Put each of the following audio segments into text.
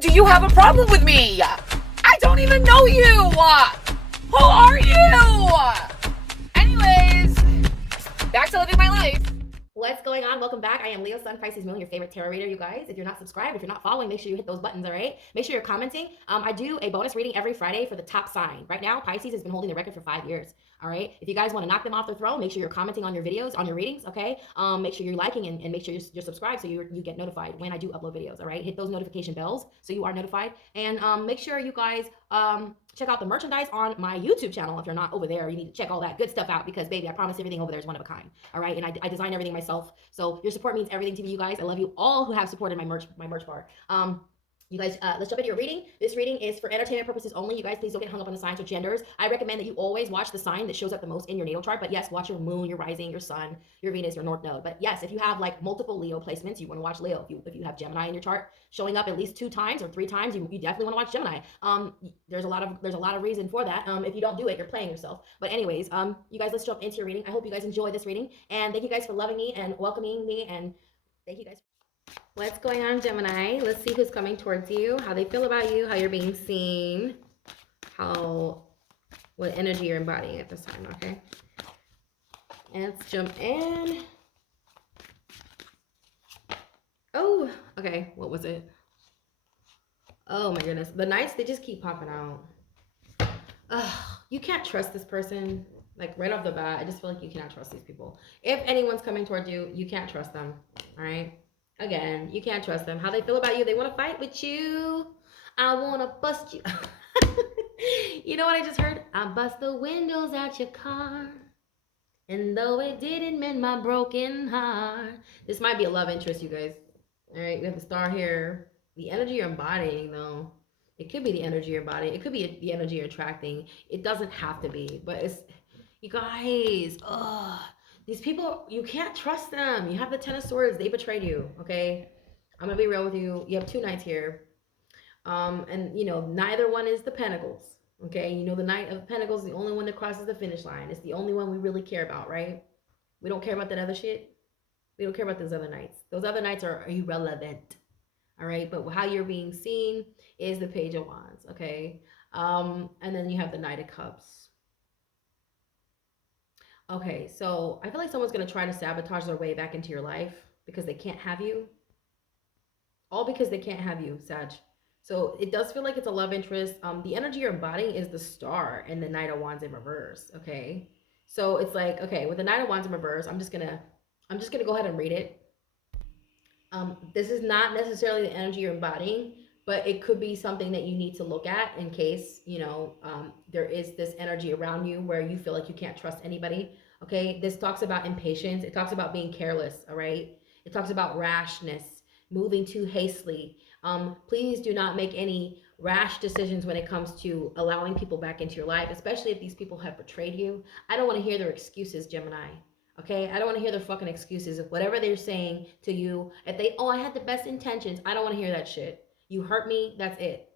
do you have a problem with me? I don't even know you. Who are you? Anyways, back to living my life. What's going on? Welcome back. I am Leo, Sun, Pisces, Moon, your favorite tarot reader, you guys. If you're not subscribed, if you're not following, make sure you hit those buttons, all right? Make sure you're commenting. I do a bonus reading every Friday for the top sign. Right now, Pisces has been holding the record for 5 years, all right? If you guys want to knock them off their throne, make sure you're commenting on your videos, on your readings, okay? Make sure you're liking and make sure you're subscribed so you get notified when I do upload videos, all right? Hit those notification bells so you are notified. And make sure you guys check out the merchandise on my YouTube channel. If you're not over there, you need to check all that good stuff out because, baby, I promise everything over there is one of a kind, all right? And I design everything myself. So your support means everything to me, you guys. I love you all who have supported my merch bar. You guys, let's jump into your reading. This reading is for entertainment purposes only. You guys, please don't get hung up on the signs or genders. I recommend that you always watch the sign that shows up the most in your natal chart. But yes, watch your moon, your rising, your sun, your Venus, your north node. But yes, if you have like multiple Leo placements, you want to watch Leo. If you have Gemini in your chart showing up at least 2 times or 3 times, you definitely want to watch Gemini. There's a lot of reason for that. If you don't do it, you're playing yourself. But anyways, you guys, let's jump into your reading. I hope you guys enjoy this reading, and thank you guys for loving me and welcoming me, and thank you guys. What's going on, Gemini? Let's see who's coming towards you, how they feel about you, how you're being seen, what energy you're embodying at this time, okay? And let's jump in. Oh, okay, what was it? Oh my goodness, the Knights, they just keep popping out. Ugh, you can't trust this person. Like right off the bat, I just feel like you cannot trust these people. If anyone's coming towards you, you can't trust them, all right? Again, you can't trust them. How they feel about you, they want to fight with you. I want to bust you. You know what I just heard? I bust the windows out your car. And though it didn't mend my broken heart. This might be a love interest, you guys. All right, we have the star here. The energy you're embodying, though. It could be the energy you're embodying. It could be the energy you're attracting. It doesn't have to be, but it's, you guys, ugh. These people, you can't trust them. You have the 10 of Swords. They betrayed you, okay? I'm going to be real with you. You have 2 Knights here. And, you know, neither one is the Pentacles, okay? You know, the Knight of Pentacles is the only one that crosses the finish line. It's the only one we really care about, right? We don't care about that other shit. We don't care about those other Knights. Those other Knights are irrelevant, all right? But how you're being seen is the Page of Wands, okay? And then you have the Knight of Cups. Okay, so I feel like someone's going to try to sabotage their way back into your life because they can't have you. All because they can't have you, Sag. So it does feel like it's a love interest. The energy you're embodying is the Star and the Knight of Wands in reverse, okay? So it's like, okay, with the Knight of Wands in reverse, I'm just gonna go ahead and read it. This is not necessarily the energy you're embodying, but it could be something that you need to look at in case, you know, there is this energy around you where you feel like you can't trust anybody, okay? This talks about impatience. It talks about being careless, all right? It talks about rashness, moving too hastily. Please do not make any rash decisions when it comes to allowing people back into your life, especially if these people have betrayed you. I don't want to hear their excuses, Gemini. Okay, I don't want to hear their fucking excuses. If whatever they're saying to you, if they, oh, I had the best intentions, I don't want to hear that shit. You hurt me, that's it.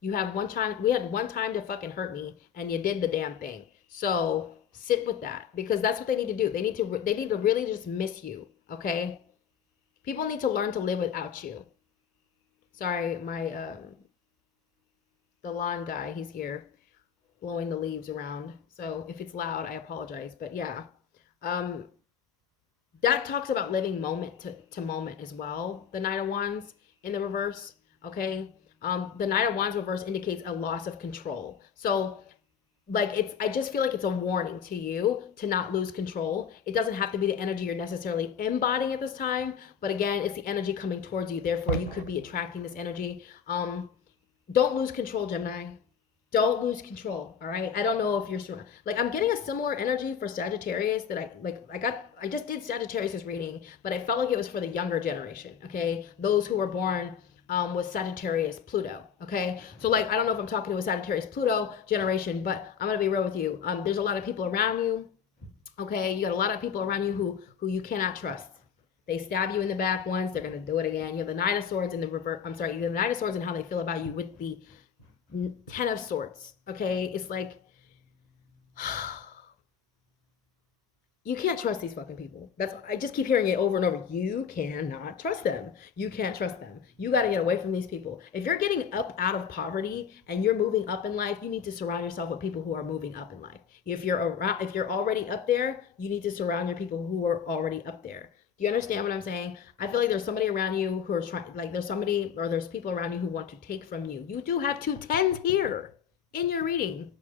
You have one time, we had one time to fucking hurt me, and you did the damn thing. So sit with that, because that's what they need to do. They need to really just miss you, okay? People need to learn to live without you. Sorry, my the lawn guy, he's here blowing the leaves around. So if it's loud, I apologize. But yeah, that talks about living moment to moment as well. The Knight of Wands in the reverse, okay? The Knight of Wands reverse indicates a loss of control. So like I just feel like it's a warning to you to not lose control. It doesn't have to be the energy you're necessarily embodying at this time, but again, it's the energy coming towards you. Therefore, you could be attracting this energy. Don't lose control, Gemini. Don't lose control, all right? I don't know if you're like, I'm getting a similar energy for Sagittarius that I just did Sagittarius' reading, but I felt like it was for the younger generation, okay? Those who were born with Sagittarius Pluto, okay? So like, I don't know if I'm talking to a Sagittarius Pluto generation, but I'm gonna be real with you. There's a lot of people around you, okay? You got a lot of people around you who you cannot trust. They stab you in the back once, they're gonna do it again. You have the Nine of Swords in the reverse. I'm sorry, you have the Nine of Swords and how they feel about you with the 10 of Swords, okay? It's like, You can't trust these fucking people. I just keep hearing it over and over. You cannot trust them. You can't trust them. You got to get away from these people. If you're getting up out of poverty and you're moving up in life, you need to surround yourself with people who are moving up in life. If you're already up there, you need to surround your people who are already up there. Do you understand what I'm saying? I feel like there's somebody around you who are trying, like there's people around you who want to take from you. You do have 2 10s here in your reading.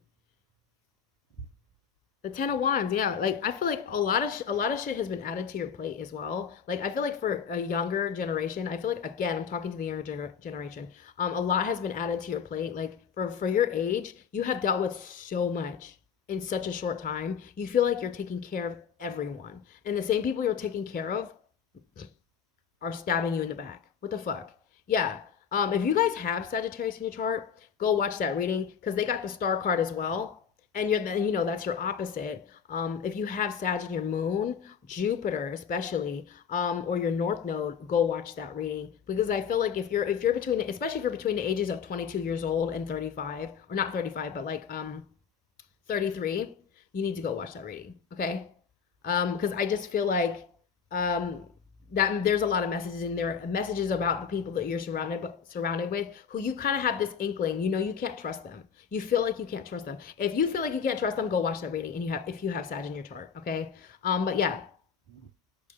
The 10 of Wands, yeah. Like I feel like a lot of shit has been added to your plate as well. Like I feel like for a younger generation, I feel like again I'm talking to the younger generation. A lot has been added to your plate. Like for your age, you have dealt with so much in such a short time. You feel like you're taking care of everyone, and the same people you're taking care of are stabbing you in the back. What the fuck? Yeah. If you guys have Sagittarius in your chart, go watch that reading because they got the star card as well. And that's your opposite. If you have Sag in your moon, Jupiter especially, or your North Node, go watch that reading because I feel like if you're between, especially if you're between the ages of 22 years old and 35, or not 35, but like 33, you need to go watch that reading, okay? Because I just feel like that there's a lot of messages in there, messages about the people that you're surrounded with, who you kind of have this inkling, you can't trust them. You feel like you can't trust them. If you feel like you can't trust them, go watch that reading. And if you have Sag in your chart, okay? But yeah,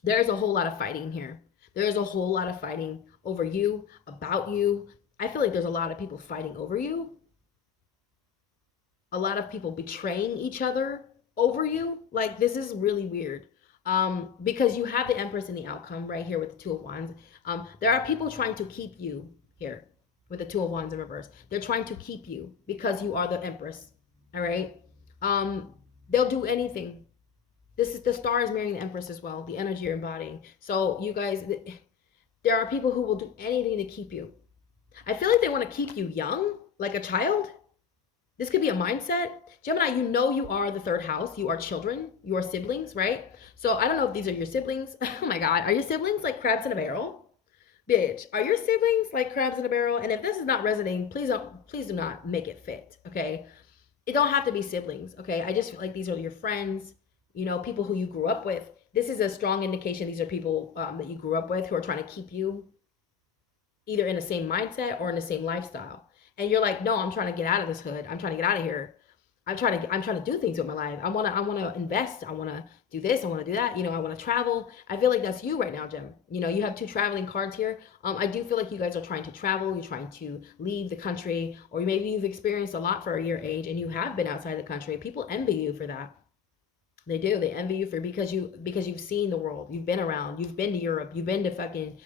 there's a whole lot of fighting here. There's a whole lot of fighting over you, about you. I feel like there's a lot of people fighting over you. A lot of people betraying each other over you. Like this is really weird. Because you have the Empress in the outcome right here with the 2 of Wands. There are people trying to keep you here with the 2 of Wands in reverse. They're trying to keep you because you are the Empress. All right. They'll do anything. The star is marrying the Empress as well, the energy you're embodying. So you guys, there are people who will do anything to keep you. I feel like they want to keep you young, like a child. This could be a mindset. Gemini, you are the 3rd house. You are children. You are siblings, right? So I don't know if these are your siblings. Oh my God. Are your siblings like crabs in a barrel? Bitch, are your siblings like crabs in a barrel? And if this is not resonating, please do not make it fit, okay? It don't have to be siblings, okay? I just feel like these are your friends, people who you grew up with. This is a strong indication these are people that you grew up with who are trying to keep you either in the same mindset or in the same lifestyle. And you're like, no, I'm trying to get out of this hood. I'm trying to get out of here. I'm trying to do things with my life. I want to invest. I want to do this. I want to do that. I want to travel. I feel like that's you right now, Jim. You have 2 traveling cards here. I do feel like you guys are trying to travel. You're trying to leave the country, or maybe you've experienced a lot for your age and you have been outside the country. People envy you for that. They do. They envy you because you've seen the world. You've been around. You've been to Europe. You've been to fucking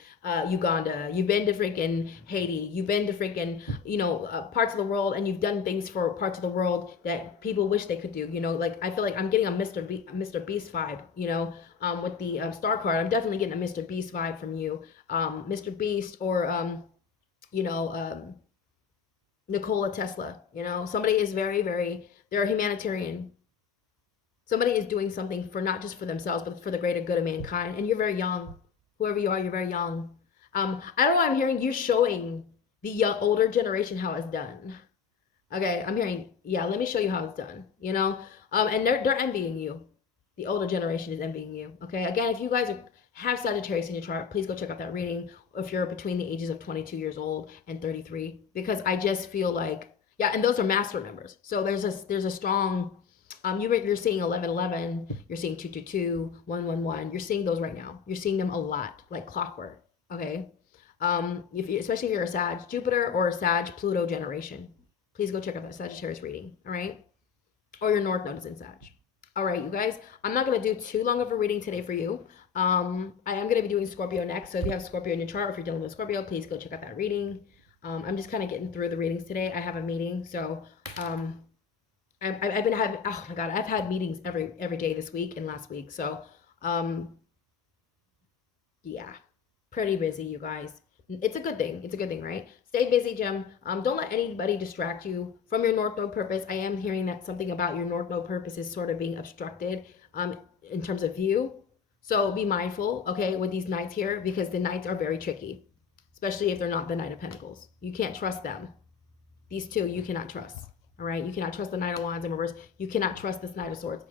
Uganda. You've been to freaking Haiti. You've been to freaking parts of the world, and you've done things for parts of the world that people wish they could do. Like I feel like I'm getting a Mr. Beast vibe. With the star card, I'm definitely getting a Mr. Beast vibe from you, Mr. Beast, or Nikola Tesla. Somebody is very, very. They're a humanitarian. Somebody is doing something for not just for themselves, but for the greater good of mankind. And you're very young. Whoever you are, you're very young. I don't know why I'm hearing you're showing the older generation how it's done. Okay, I'm hearing, yeah, let me show you how it's done, and they're envying you. The older generation is envying you, okay? Again, if you guys have Sagittarius in your chart, please go check out that reading if you're between the ages of 22 years old and 33, because I just feel like, yeah, and those are master members. So there's a strong... you're seeing 1111, you're seeing 222, 111. You're seeing those right now. You're seeing them a lot, like clockwork. Okay, especially if you're a Sag Jupiter or a Sag Pluto generation, please go check out that Sagittarius reading. All right, or your North Node is in Sag. All right, you guys. I'm not gonna do too long of a reading today for you. I am gonna be doing Scorpio next. So if you have Scorpio in your chart, or if you're dealing with Scorpio, please go check out that reading. I'm just kind of getting through the readings today. I have a meeting, so I've been having, oh my God, I've had meetings every day this week and last week. So, yeah, pretty busy, you guys. It's a good thing. It's a good thing, right? Stay busy, Jim. Don't let anybody distract you from your North Node purpose. I am hearing that something about your North Node purpose is sort of being obstructed, in terms of view. So be mindful, okay, with these nights here, because the nights are very tricky, especially if they're not the Knight of Pentacles. You can't trust them. These 2, you cannot trust. All right, you cannot trust the Knight of Wands in reverse. You cannot trust this Knight of Swords.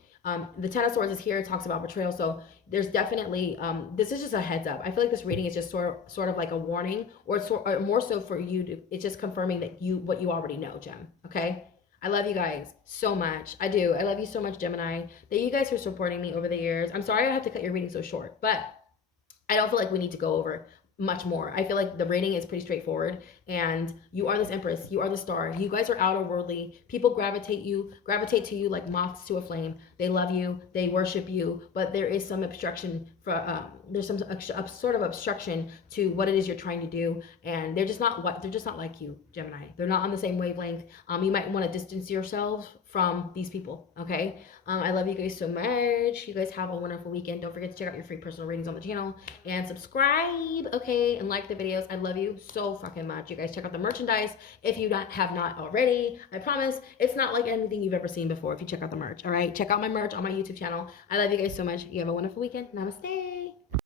The Ten of Swords is here. It talks about betrayal. So there's definitely, this is just a heads up. I feel like this reading is just sort of like a warning, or more so for you to, it's just confirming that what you already know, Gem. Okay. I love you guys so much. I do. I love you so much, Gemini. Thank you guys for supporting me over the years. I'm sorry I had to cut your reading so short, but I don't feel like we need to go over much more. I feel like the rating is pretty straightforward, and you are this Empress, you are the star, you guys are outer worldly, people gravitate to you like moths to a flame. They love you, they worship you, but there is some obstruction for there's some sort of obstruction to what it is you're trying to do, and they're just not like you, Gemini. They're not on the same wavelength. You might want to distance yourself from these people. Okay. I love you guys so much. You guys have a wonderful weekend. Don't forget to check out your free personal readings on the channel and subscribe, okay, and like the videos. I love you so fucking much. You guys check out the merchandise if you have not already. I promise it's not like anything you've ever seen before if you check out the merch. All right, check out my merch on my YouTube channel. I love you guys so much. You have a wonderful weekend. Namaste.